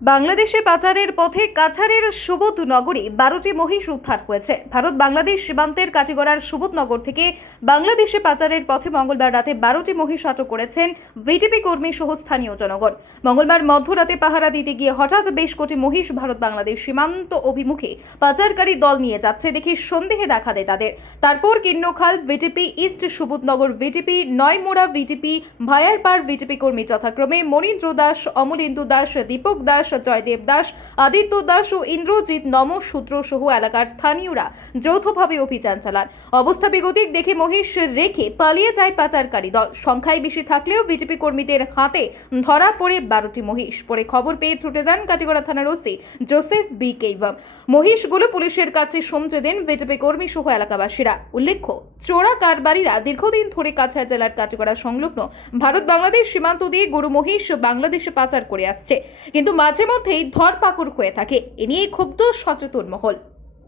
বাংলাদেশে পাচারের পথে কাছাড়ের সুবোধনগরে 12টি মহিষ উদ্ধার হয়েছে। ভারত বাংলাদেশ সীমান্তের কাটিগড়ার সুবোধনগর থেকে বাংলাদেশে পাচারের পথে মঙ্গলবার রাতে 12টি মহিষ আটক করেছেন ভিটিপি কর্মী সহ স্থানীয় জনগণ। মঙ্গলবার মধ্যরাতে পাহারা দিতে গিয়ে হঠাৎ বেশ কটি মহিষ ভারত বাংলাদেশ সীমান্ত অভিমুখে পাচারকারী দল নিয়ে যাচ্ছে দেখে সন্দেহে দেখা দেয় তাদের। তারপর Kinnakhal VTP east, Subodhnagar VTP, Noymora VTP, Bhayarpar VTP কর্মী যথাক্রমে মনীন্দ্র দাস, অমলেন্দু দাস, দীপক দাস, জয়দেব দাস, আদিত্য দাস ও ইন্দ্রজিৎ নমঃশূদ্র সহ এলাকার স্থানীয়রা যৌথভাবে অভিযান চালান। অবস্থা বেগতিক দেখে মহিষ রেখে পালিয়ে যায় পাচারকারী দল। সংখ্যায় বেশি থাকলেও বিজেপি কর্মীদের হাতে ধরা পড়ে 12টি মহিষ। পরে খবর পেয়ে ছুটে যান কাটিগড়া থানার ওসি জোসেফ বি কেইভাম। মহিষগুলো পুলিশের কাছে সমঝে দেন বিজেপি কর্মী সহ এলাকাবাসীরা। উল্লেখ্য, চোরা কারবারিরা দীর্ঘদিন ধরে কাছাড় জেলার কাটিগড়া সংলগ্ন ভারত বাংলাদেশ সীমান্ত দিয়ে গরু মহিষ বাংলাদেশে পাচার করে আসছে, কিন্তু মাঝে মধ্যেই ধরপাকড় হয়ে থাকে। এ নিয়ে ক্ষুব্ধ সচেতন মহল।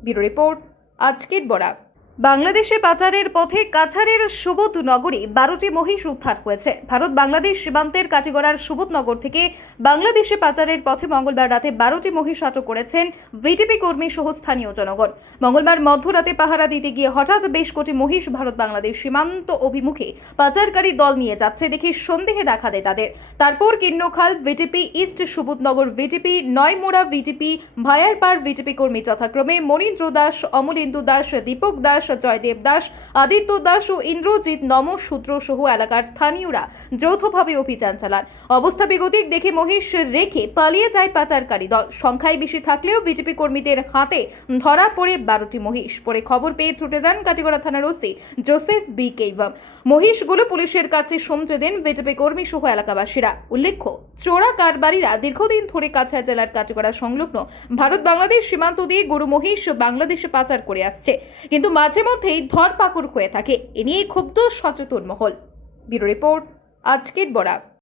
ব্যুরো রিপোর্ট, আজকের বরাক। বাংলাদেশে পাচারের পথে কাছাড়ের সুবোধনগরে 12টি মহিষ উদ্ধার হয়েছে। ভারত বাংলাদেশ সীমান্তের কাটিগড়ার সুবোধনগর থেকে বাংলাদেশে পাচারের পথে মঙ্গলবার রাতে 12টি মহিষ আটক করেছেন ভিটিপি কর্মী সহ স্থানীয় জনগণ। মঙ্গলবার মধ্যরাতে পাহারা দিতে গিয়ে হঠাৎ বেশ কটি মহিষ ভারত বাংলাদেশ সীমান্ত অভিমুখে পাচারকারী দল নিয়ে যাচ্ছে দেখে সন্দেহে দেখা দেয় তাদের। তারপর Kinnakhal VTP east, Subodhnagar VTP, Noymora VTP, Bhayarpar VTP কর্মী যথাক্রমে মনীন্দ্র দাস, অমলেন্দু দাস, দীপক দাস, জয়দেব দাস, আদিত্য দাস ও ইন্দ্রজিৎ নমঃশূদ্র সহ এলাকার স্থানীয়রা যৌথভাবে অভিযান চালান। অবস্থা বেগতিক দেখে মহিষ রেখে পালিয়ে যায় পাচারকারী দল। সংখ্যায় বেশি থাকলেও বিজেপি কর্মীদের হাতে ধরা পড়ে 12টি মহিষ। পরে খবর পেয়ে ছুটে যান কাটিগড়া থানার ওসি জোসেফ বি কেইভাম। মহিষগুলো পুলিশের কাছে সমঝে দেন বিজেপি কর্মী সহ এলাকাবাসীরা। উল্লেখ্য, চোরা কারবারিরা দীর্ঘদিন ধরে কাছাড় জেলার কাটিগড়া সংলগ্ন ভারত বাংলাদেশ সীমান্ত দিয়ে গরু মহিষ বাংলাদেশে পাচার করে আসছে, কিন্তু মাঝে মধ্যেই ধরপাকড় হয়ে থাকে। এ নিয়ে ক্ষুব্ধ সচেতন মহল। ব্যুরো রিপোর্ট, আজকের বরাক।